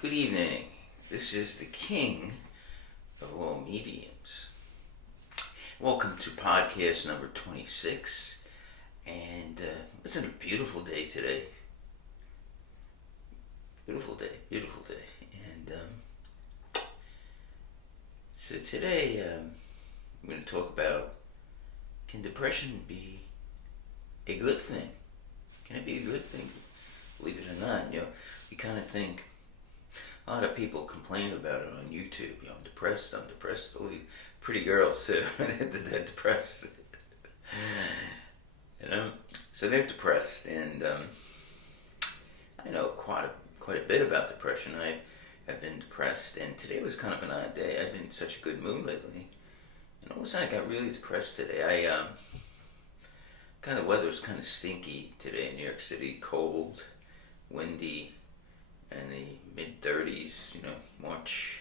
Good evening. This is the king of all mediums. Welcome to podcast number 26. And it's a beautiful day today. Beautiful day, beautiful day. And so today I'm going to talk about, can depression be a good thing? Can it be a good thing? Believe it or not, you kind of think, a lot of people complain about it on YouTube. I'm depressed. All these pretty girls too, they're depressed. So they're depressed, and I know quite a bit about depression. I have been depressed, and today was kind of an odd day. I've been in such a good mood lately, and all of a sudden I got really depressed today. The weather was kind of stinky today in New York City, cold, windy, and the mid-30s, March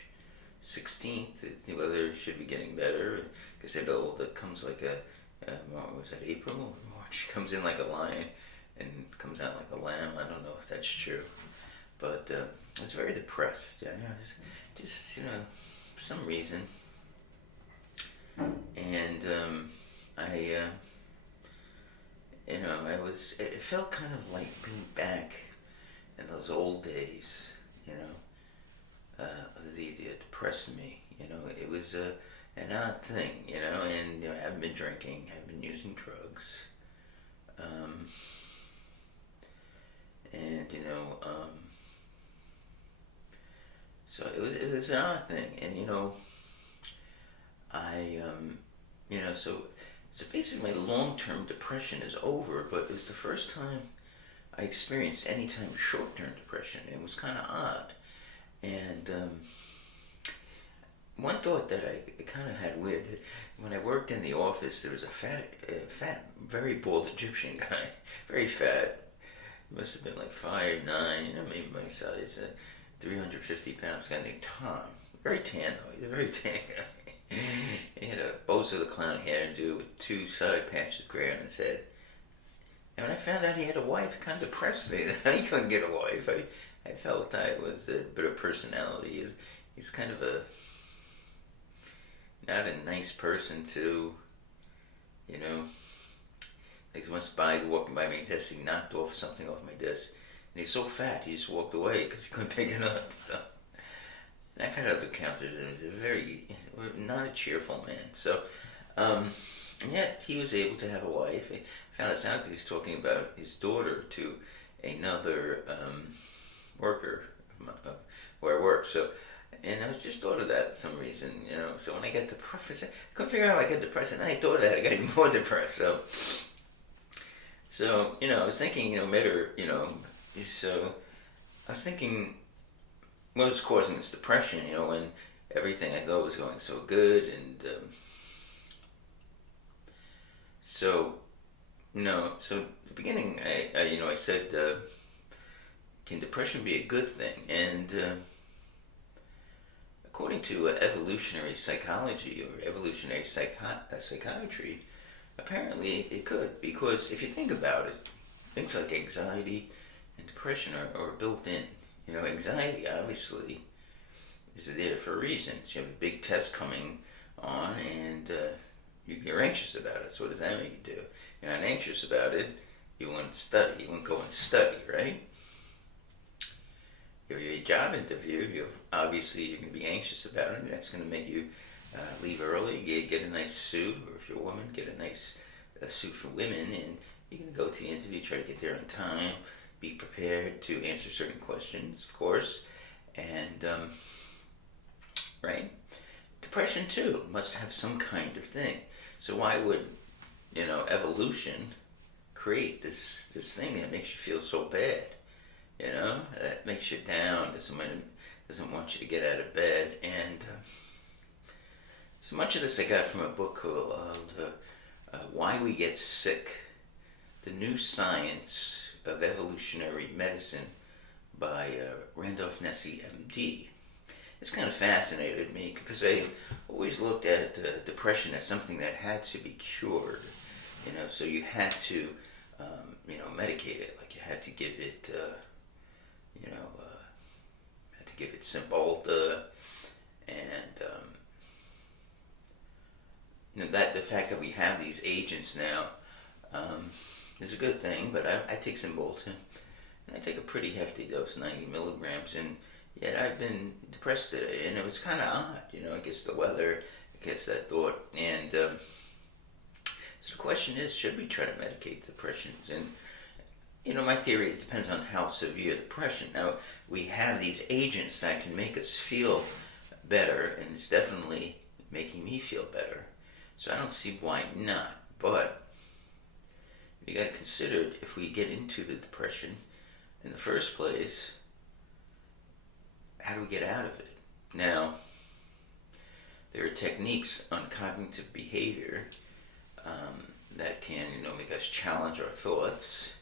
16th, the weather should be getting better. Because it comes like was that April or March? Comes in like a lion and comes out like a lamb. I don't know if that's true. But I was very depressed, just for some reason. And it felt kind of like being back in those old days, that depressed me. It was an odd thing, and I haven't been drinking, haven't been using drugs, and so it was an odd thing, and so basically my long-term depression is over, but it was the first time I experienced any time short-term depression. It was kind of odd. And one thought that I kind of had weird, that when I worked in the office, there was a fat, very bald Egyptian guy, very fat. He must have been like 5'9", maybe my size, 350 pounds, guy named Tom. Very tan though, he's a very tan guy. He had a Bozo the Clown hairdo with two side patches of gray on his head. And when I found out he had a wife, it kind of depressed me that he couldn't get a wife. I felt I was a bit of personality. He's kind of not a nice person too, Like once walking by my desk, he knocked off something off my desk. And he's so fat, he just walked away because he couldn't pick it up. So, and I've had other encounters, and he's not a cheerful man. So, and yet he was able to have a wife. I found this out because he was talking about his daughter to another worker where I work. So, and I was just thought of that for some reason, So when I got depressed, I couldn't figure out how I got depressed, and then I thought of that, I got even more depressed. So I was thinking, so I was thinking, what was causing this depression? When everything I thought was going so good, and so at the beginning, I said, can depression be a good thing? And according to evolutionary psychology or evolutionary psychiatry, apparently it could, because if you think about it, things like anxiety and depression are built in. Anxiety obviously is there for a reason. So you have a big test coming on, and you're anxious about it. So what does that make you do? You're not anxious about it, you wouldn't study. You wouldn't go and study, right? If you're a job interview, you're going to be anxious about it, and that's going to make you leave early, get a nice suit, or if you're a woman, get a nice suit for women, and you're going to go to the interview, try to get there on time, be prepared to answer certain questions, of course, and, right? Depression, too, must have some kind of thing. So why would, evolution create this thing that makes you feel so bad? That makes you down, doesn't want you to get out of bed. And so much of this I got from a book called Why We Get Sick, The New Science of Evolutionary Medicine by Randolph Nesse, MD. It's kind of fascinated me because I always looked at depression as something that had to be cured. So you had to, medicate it. Like you had to give it, it's Cymbalta, and that the fact that we have these agents now is a good thing. But I take Cymbalta, and I take a pretty hefty dose, 90 milligrams, and yet I've been depressed today, and it was kind of odd. I guess the weather, I guess that thought, and so the question is, should we try to medicate depressions? And my theory is, depends on how severe the depression. Now, we have these agents that can make us feel better, and it's definitely making me feel better. So I don't see why not. But you got to consider, if we get into the depression in the first place, how do we get out of it? Now, there are techniques on cognitive behavior that can, make us challenge our thoughts.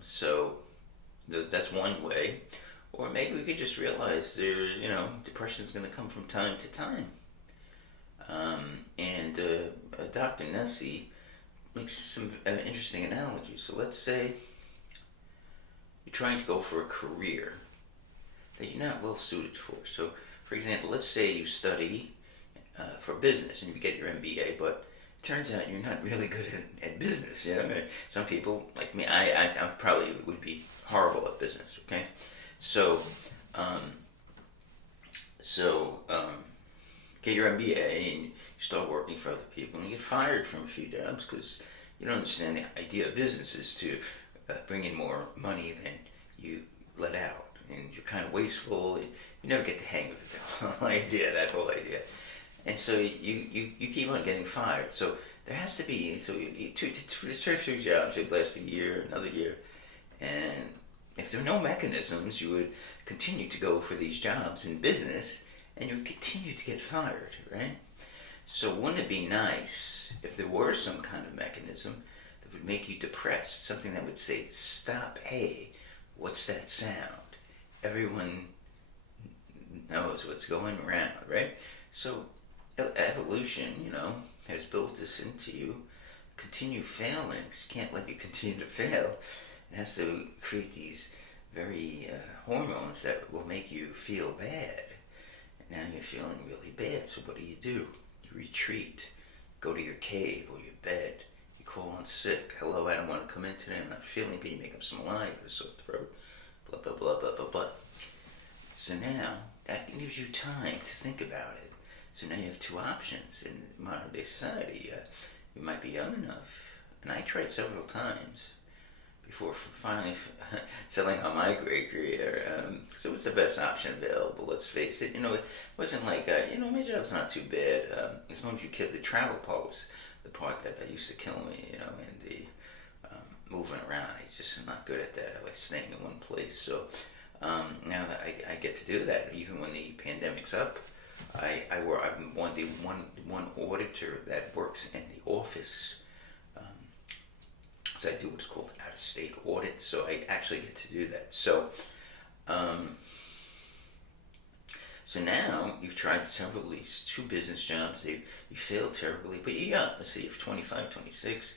So that's one way. Or maybe we could just realize depression is going to come from time to time. And Dr. Nessie makes some interesting analogies. So let's say you're trying to go for a career that you're not well suited for. So, for example, let's say you study for business and you get your MBA, but it turns out you're not really good at business. Some people like me, I probably would be horrible at business. Okay, so get your MBA and you start working for other people, and you get fired from a few jobs because you don't understand the idea of business is to bring in more money than you let out, and you're kind of wasteful. You never get the hang of it, that whole idea. And so you keep on getting fired. So there has to be, for the two jobs, it lasts a year, another year. And if there were no mechanisms, you would continue to go for these jobs in business, and you would continue to get fired, right? So wouldn't it be nice if there were some kind of mechanism that would make you depressed, something that would say, stop, hey, what's that sound? Everyone knows what's going around, right? So evolution, has built this into you. Continue failing. It can't let you continue to fail. It has to create these very hormones that will make you feel bad. And now you're feeling really bad, so what do? You retreat. Go to your cave or your bed. You call on sick. Hello, I don't want to come in today. I'm not feeling good. You make up some lie. You have a sore throat. Blah, blah, blah, blah, blah, blah. So now, that gives you time to think about it. So now you have two options in modern day society. You might be young enough, and I tried several times before finally settling on my great career. So it was the best option available, let's face it. It wasn't like, my job's not too bad. As long as you kill the travel part was the part that used to kill me, and the moving around. I just am not good at that. I like staying in one place. So now that I get to do that, even when the pandemic's up, I'm one auditor that works in the office. So I do what's called out-of-state audit. So I actually get to do that. So now you've tried several of these two business jobs. You failed terribly, but you're young. Let's say you're 25, 26.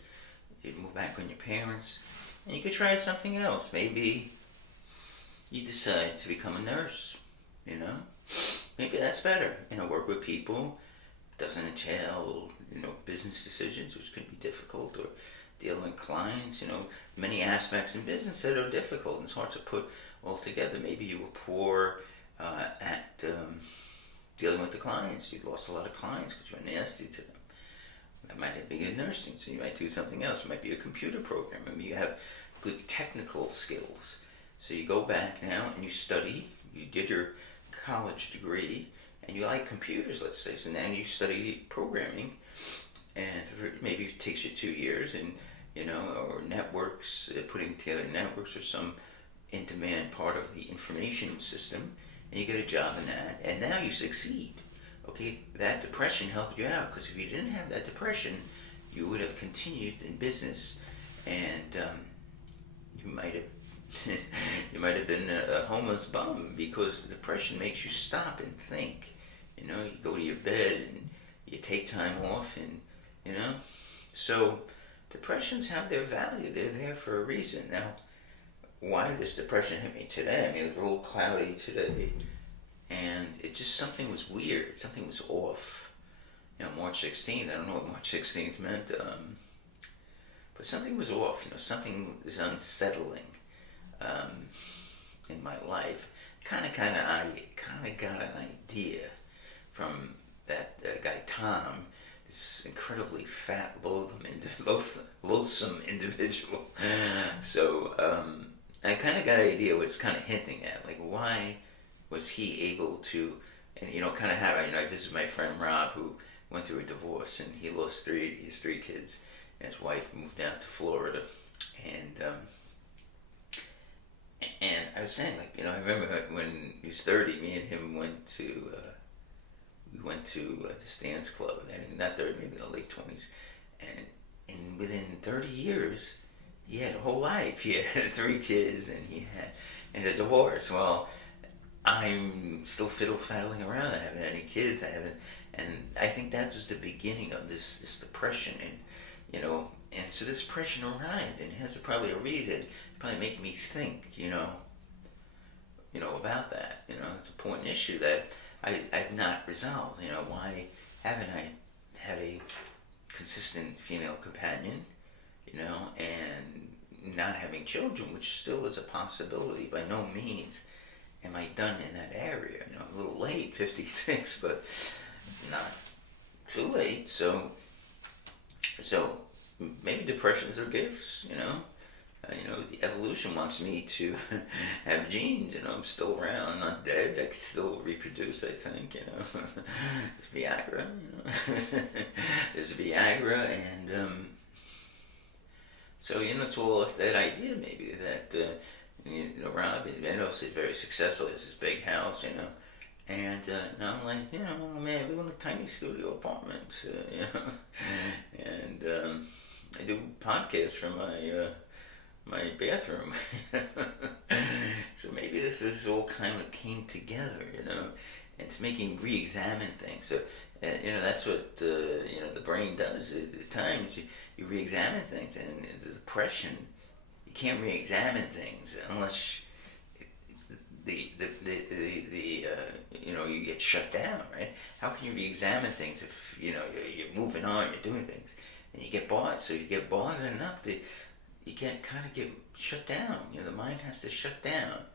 You move back on your parents, and you could try something else. Maybe you decide to become a nurse. Maybe that's better. Work with people. Doesn't entail business decisions, which can be difficult, or dealing with clients. Many aspects in business that are difficult, and it's hard to put all together. Maybe you were poor at dealing with the clients. You lost a lot of clients because you were nasty to them. That might have been good nursing, so you might do something else. It might be a computer program. Maybe you have good technical skills. So you go back now and you study. You did your college degree, and you like computers, let's say. So now you study programming, and maybe it takes you 2 years, and or networks, putting together networks or some in-demand part of the information system, and you get a job in that, and now you succeed. Okay, that depression helped you out, because if you didn't have that depression, you would have continued in business, and you might have been a homeless bum, because the depression makes you stop and think. You go to your bed and you take time off, and so depressions have their value. They're there for a reason. Now, why this depression hit me today. I mean, it was a little cloudy today, and it just something was weird. Something was off. March 16th. I don't know what March 16th meant, but something was off. Something was unsettling in my life. I kind of got an idea from that guy Tom, this incredibly fat, loathsome individual. So I kind of got an idea what it's kind of hinting at, like why was he able to, and kind of have. I visited my friend Rob, who went through a divorce, and he lost his three kids, and his wife moved down to Florida, and I was saying, like, I remember when he was 30, me and him went to this dance club. I mean, not 30, maybe in the late 20s, and within 30 years, he had a whole life. He had three kids, and a divorce. Well, I'm still fiddle-faddling around. I haven't had any kids. And I think that was the beginning of this depression, and so this depression arrived, and it has probably a reason. Probably making me think, about that. It's an important issue that I've not resolved. Why haven't I had a consistent female companion? And not having children, which still is a possibility. By no means am I done in that area. I'm a little late, 56, but not too late. So maybe depressions are gifts. The evolution wants me to have genes. I'm still around, I'm not dead. I can still reproduce, I think. There's Viagra. There's Viagra, and so it's all off that idea, maybe that Rob, I know he's very successful. He has this big house, and I'm like, man, we want a tiny studio apartment, and I do podcasts from my bathroom. So maybe this is all kind of came together, and to make him re-examine things. So that's what the brain does. At times you re-examine things, and the depression, you can't re-examine things unless you get shut down, right? How can you re-examine things if you're moving on, you're doing things, and you get bored? So you get bored enough that you get shut down. The mind has to shut down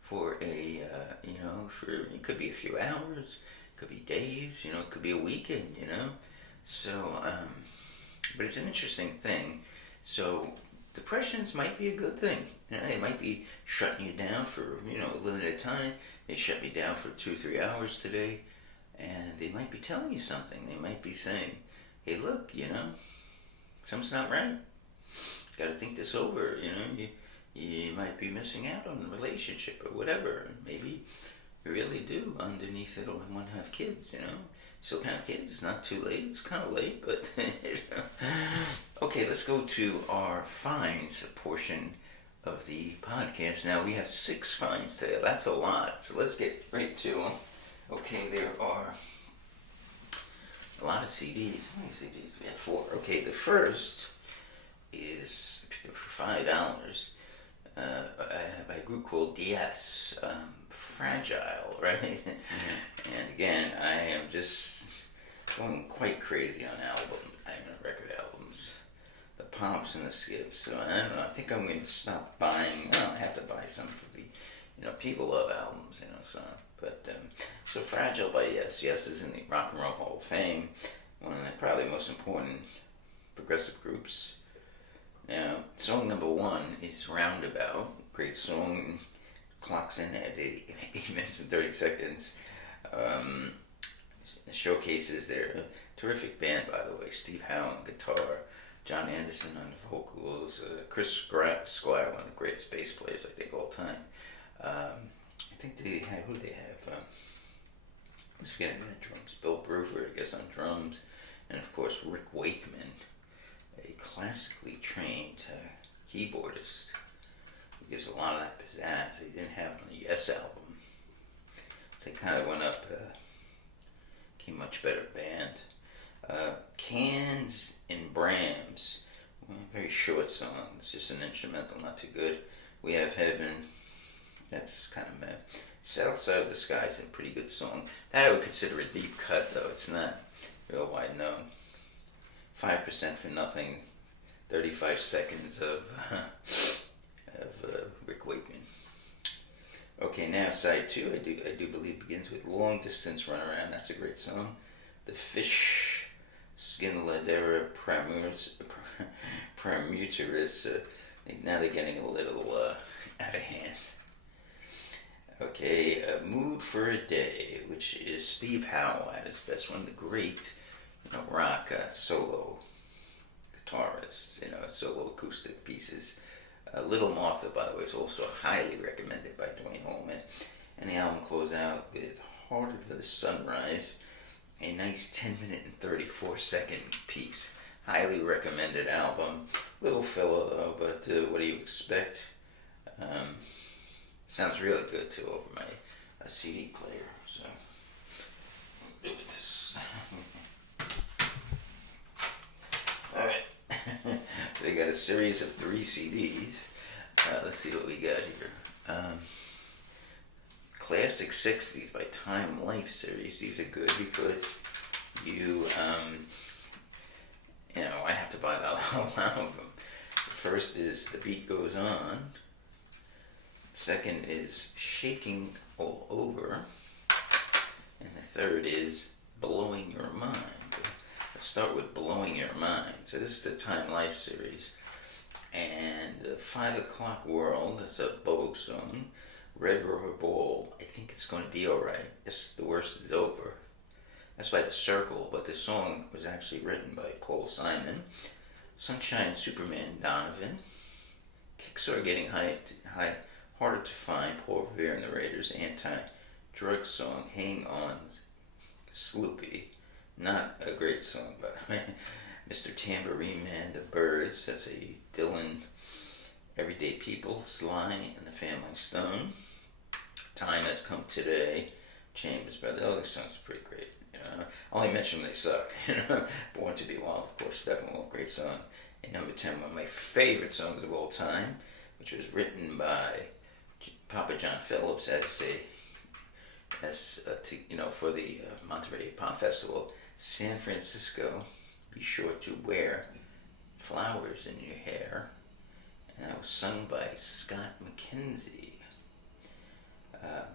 for for it could be a few hours, it could be days, it could be a weekend, So, but it's an interesting thing. So depressions might be a good thing. They might be shutting you down for a limited time. They shut me down for 2-3 hours today, and they might be telling you something. They might be saying, "Hey, look, something's not right. Got to think this over. You might be missing out on a relationship or whatever. Maybe you really do underneath it want to have kids. Still can have kids. It's not too late. It's kind of late, but Okay, let's go to our finds portion of the podcast. Now we have 6 finds today. That's a lot. So let's get right to them. Okay, there are a lot of CDs. How many CDs? We have 4. Okay, the first is for $5 by a group called DS. Fragile, right? And again, I am just going quite crazy on record albums. The Pomps and the Skips. So I don't know. I think I'm going to stop buying. Well, I have to buy some for the, people love albums, So, but so Fragile by Yes. Yes is in the Rock and Roll Hall of Fame. One of the probably most important progressive groups. Now, song number 1 is Roundabout. Great song. Clocks in at 8 minutes and 30 seconds. Showcases their terrific band, by the way. Steve Howe on guitar, John Anderson on the vocals, Chris Squire, one of the greatest bass players I think all time. I think they have, who do they have? I was forgetting the drums. Bill Bruford, I guess, on drums, and of course Rick Wakeman, a classically trained keyboardist. Gives a lot of that pizzazz they didn't have on the Yes album. They kind of went up, became a much better band. Cans and Brahms, very short song. It's just an instrumental, not too good. We Have Heaven. That's kind of mad. South Side of the Sky is a pretty good song. That I would consider a deep cut, though. It's not real wide known. 5% for Nothing. 35 seconds of Rick Wakeman. Okay, now side two. I do believe begins with Long Distance Runaround. That's a great song. The Fish, Skin Ladera Pramuteris. Now they're getting a little out of hand. Okay, Mood for a Day, which is Steve Howe at his best, one of the great, rock solo guitarists, solo acoustic pieces. Little Martha, by the way, is also highly recommended by Dwayne Allman. And the album closed out with Heart of the Sunrise, a nice 10-minute and 34-second piece. Highly recommended album. Little filler though, but what do you expect? Sounds really good too over my CD player. So do this. All right. They got a series of 3 CDs. Let's see what we got here. Classic 60s by Time Life series. These are good because I have to buy a lot of them. The first is The Beat Goes On. Second is Shaking All Over. And the third is Blowing Your Mind. Let's start with Blowing Your Mind. So this is the Time Life series. And 5 O'Clock World, that's a Bogue song. Red Rubber Ball, I think it's going to be alright. The worst is over. That's by The Circle, but the song was actually written by Paul Simon. Sunshine Superman, Donovan. Kicks Are Getting Harder to Find, Paul Revere and the Raiders. Anti-drug song, Hang On, Sloopy. Not a great song, by the way. Mr. Tambourine Man, The Birds, that's a Dylan. Everyday People, Sly and the Family Stone. Time Has Come Today, Chambers, but the other songs are pretty great. I only mention they suck. Born to Be Wild, of course, Steppenwolf, great song. And number 10, one of my favorite songs of all time, which was written by Papa John Phillips for the Monterey Pop Festival. San Francisco, Be Sure to Wear Flowers in Your Hair. And that was sung by Scott McKenzie.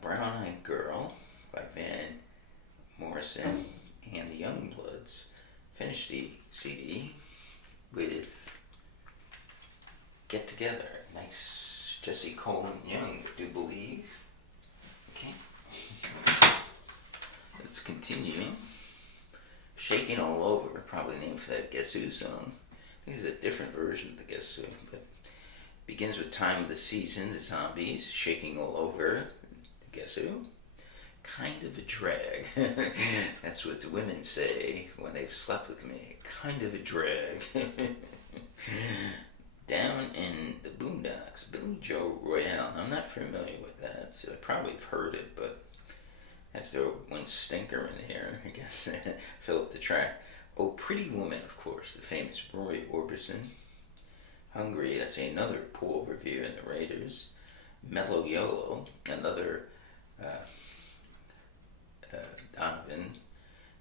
Brown Eyed Girl by Van Morrison and the Youngbloods. Finished the CD with Get Together. Nice Jesse Colin Young, I do believe. Okay. Let's continue. Shaking All Over, probably named for that Guess Who song. This is a different version of the Guess Who, but begins with Time of the Season, The Zombies, Shaking All Over, Guess Who? Kind of a drag. That's what the women say when they've slept with me. Kind of a drag. Down in the Boondocks, Billy Joe Royale. I'm not familiar with that. So I probably have heard it, but I had to throw one stinker in here, I guess, fill up the track. Oh, Pretty Woman, of course, the famous Roy Orbison. Hungry, that's another Paul Revere and the Raiders. Mellow Yolo, another Donovan.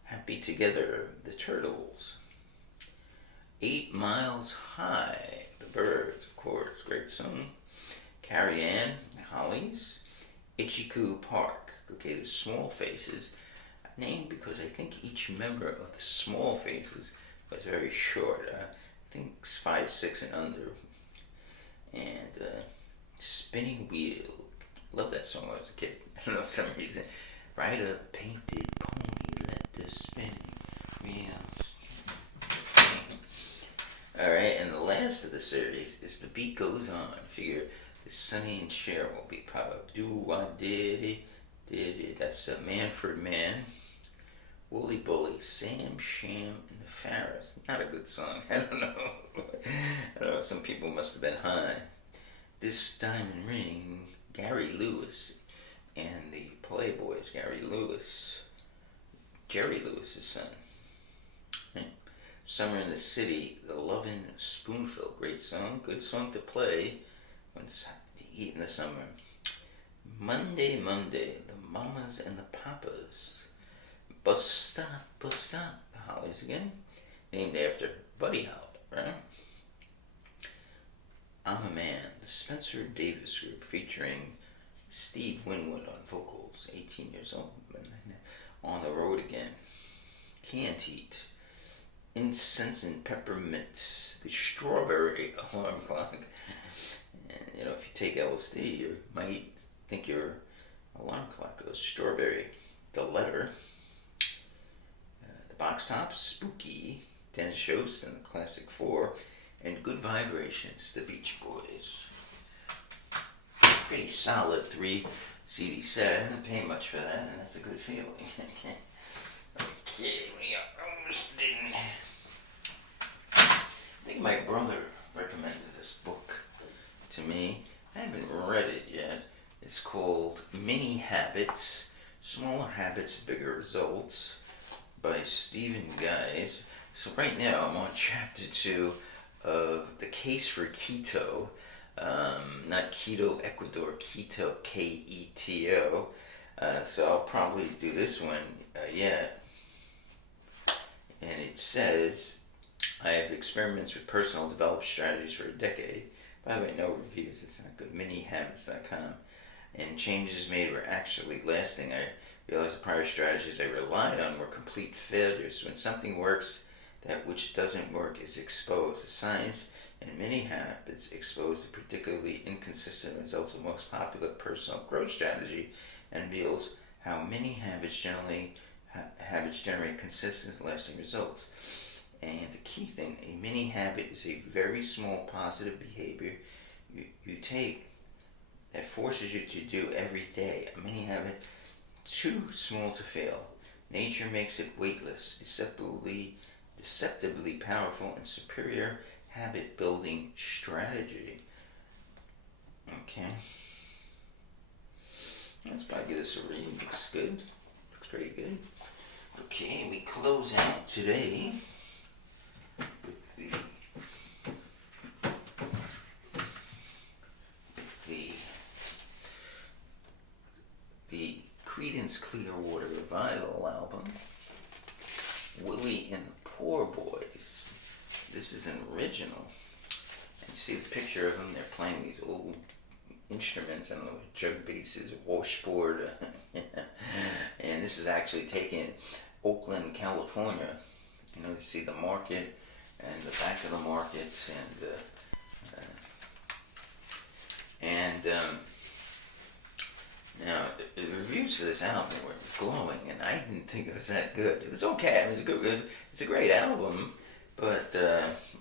Happy Together, the Turtles. 8 Miles High, the Birds, of course, great song. Carrie Ann, the Hollies. Ichiku Park, okay, the Small Faces. Named because I think each member of the Small Faces was very short. I think 5'6" and under. And Spinning Wheel. Love that song when I was a kid. I don't know, for some reason. Ride a painted pony, let the spinning wheel. Alright, and the last of the series is The Beat Goes On. I figure the Sonny and Cher will be pop up. Do I did it. That's Manfred Mann. Woolly Bully, Sam, Sham, and the Pharaohs. Not a good song. I don't know. Some people must have been high. This Diamond Ring, Gary Lewis, and the Playboys, Jerry Lewis's son. Right? Summer in the City, The Lovin' Spoonful, great song, good song to play when it's heat in the summer. Monday, Monday, the mamas and the papas. Bus stop, the Hollies again. Named after Buddy Holly, right? I'm a Man, the Spencer Davis Group featuring Steve Winwood on vocals, 18 years old, On the Road Again. Canned Heat, Incense and Peppermint, the Strawberry Alarm Clock. And, if you take LSD, you might think your alarm clock goes strawberry. The Letter, the Box Tops, Spooky, Dennis Shost and the Classic Four, and Good Vibrations, the Beach Boys. Pretty solid 3 CD set. I didn't pay much for that, and that's a good feeling. Okay, we are almost in. I think my brother recommended this book to me. I haven't read it yet. It's called Mini Habits, Smaller Habits, Bigger Results by Stephen Guise. So right now I'm on chapter 2 of The Case for Keto. Not Keto Ecuador, Keto, Keto. So I'll probably do this one yet. And it says, I have experiments with personal developed strategies for a decade. By the way, no reviews, it's not good. Minihabits.com. And changes made were actually lasting. I realized the prior strategies I relied on were complete failures. When something works, that which doesn't work is exposed. The science and mini habits expose the particularly inconsistent results of the most popular personal growth strategy and reveals how many habits generate consistent, lasting results. And the key thing, a mini habit is a very small positive behavior you take that forces you to do every day. A mini habit, too small to fail. Nature makes it weightless, deceptively powerful, and superior habit building strategy. Okay. Let's probably give this a read. Looks good. Looks pretty good. Okay, we close out today with the Creedence Clearwater Revival album, Willie and the Poor Boys. This is an original. And you see the picture of them, they're playing these old instruments, I don't know, jug basses, washboard. And this is actually taken in Oakland, California. You see the market and the back of the market, and now the reviews for this album were glowing, and I didn't think it was that good. It was okay. It's a great album, but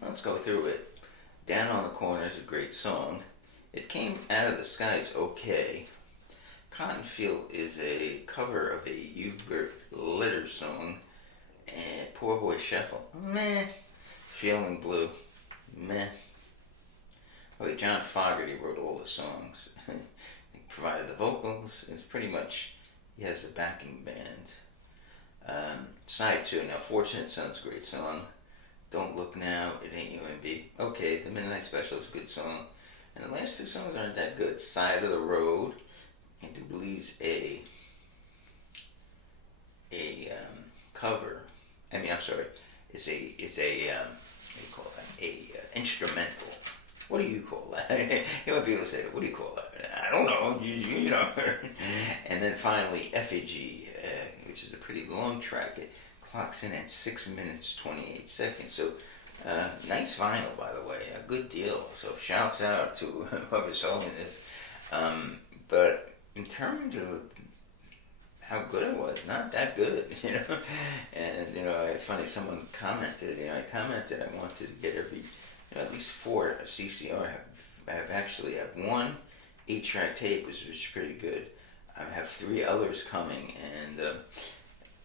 let's go through it. Down on the Corner is a great song. It Came Out of the Sky is okay. Cotton Field is a cover of a Hubert Litter song. And Poor Boy Shuffle, meh. Feeling Blue, meh. Okay, John Fogerty wrote all the songs. He provided the vocals. It's pretty much, he has a backing band. Side 2, now Fortunate Son's a great song. Don't Look Now, It Ain't You and Me. Okay, The Midnight Special is a good song. And the last 2 songs aren't that good. Side of the Road, I do believe is a cover. It's a what do you call that? Instrumental. What do you call that? You know, people say, what do you call that? I don't know. You know. And then finally, Effigy, which is a pretty long track. It clocks in at 6 minutes 28 seconds. So nice vinyl, by the way, a good deal. So shouts out to whoever's selling this. But in terms of how good it was, not that good, And, it's funny, someone commented, I commented I wanted to get at least 4 CCR. I have one 8-track tape, which is pretty good. I have 3 others coming, and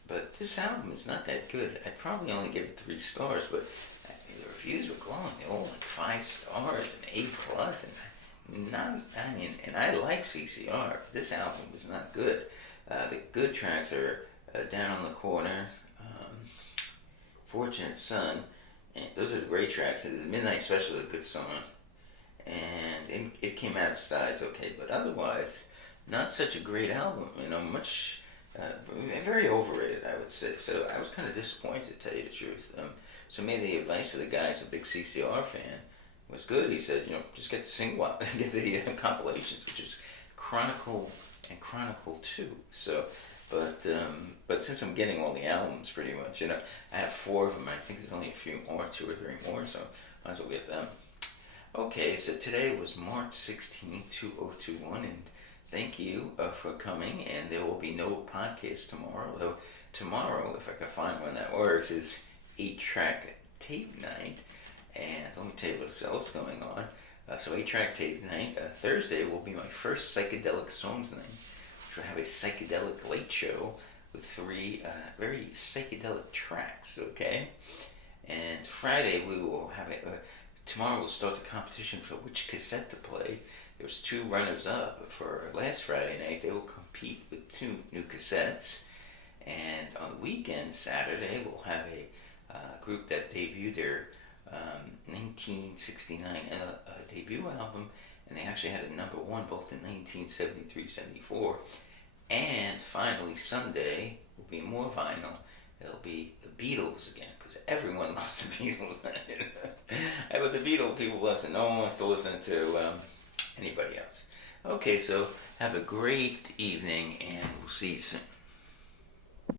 but this album is not that good. I'd probably only give it 3 stars, but the reviews were glowing. They all like 5 stars and A+, and I like CCR, but this album was not good. The good tracks are Down on the Corner, Fortunate Son, and those are the great tracks. The Midnight Special is a good song, and it came out of size okay, but otherwise, not such a great album. Much very overrated, I would say. So I was kind of disappointed, to tell you the truth. So maybe the advice of the guy who's a big CCR fan was good. He said, just get the single out, get the compilations, which is Chronicle and Chronicle 2. So, but since I'm getting all the albums pretty much, I have 4 of them. I think there's only a few more, 2 or 3 more, so might as well get them. Okay, so today was March 16th, 2021, and thank you for coming. And there will be no podcast tomorrow, though tomorrow, if I can find one that works, is 8-track tape night. And let me tell you what else is going on. So 8-track tape night. Thursday will be my first psychedelic songs night, which will have a psychedelic late show with 3 very psychedelic tracks, okay? And Friday we will have tomorrow we'll start the competition for which cassette to play. There's 2 runners-up for last Friday night. They will compete with 2 new cassettes. And on the weekend, Saturday, we'll have a group that debuted their 1969 debut album, and they actually had a #1 both in 1973-74. And finally, Sunday will be more vinyl. It'll be the Beatles again, because everyone loves the Beatles. But the Beatles people listen. No one wants to listen to anybody else. Okay, so have a great evening, and we'll see you soon.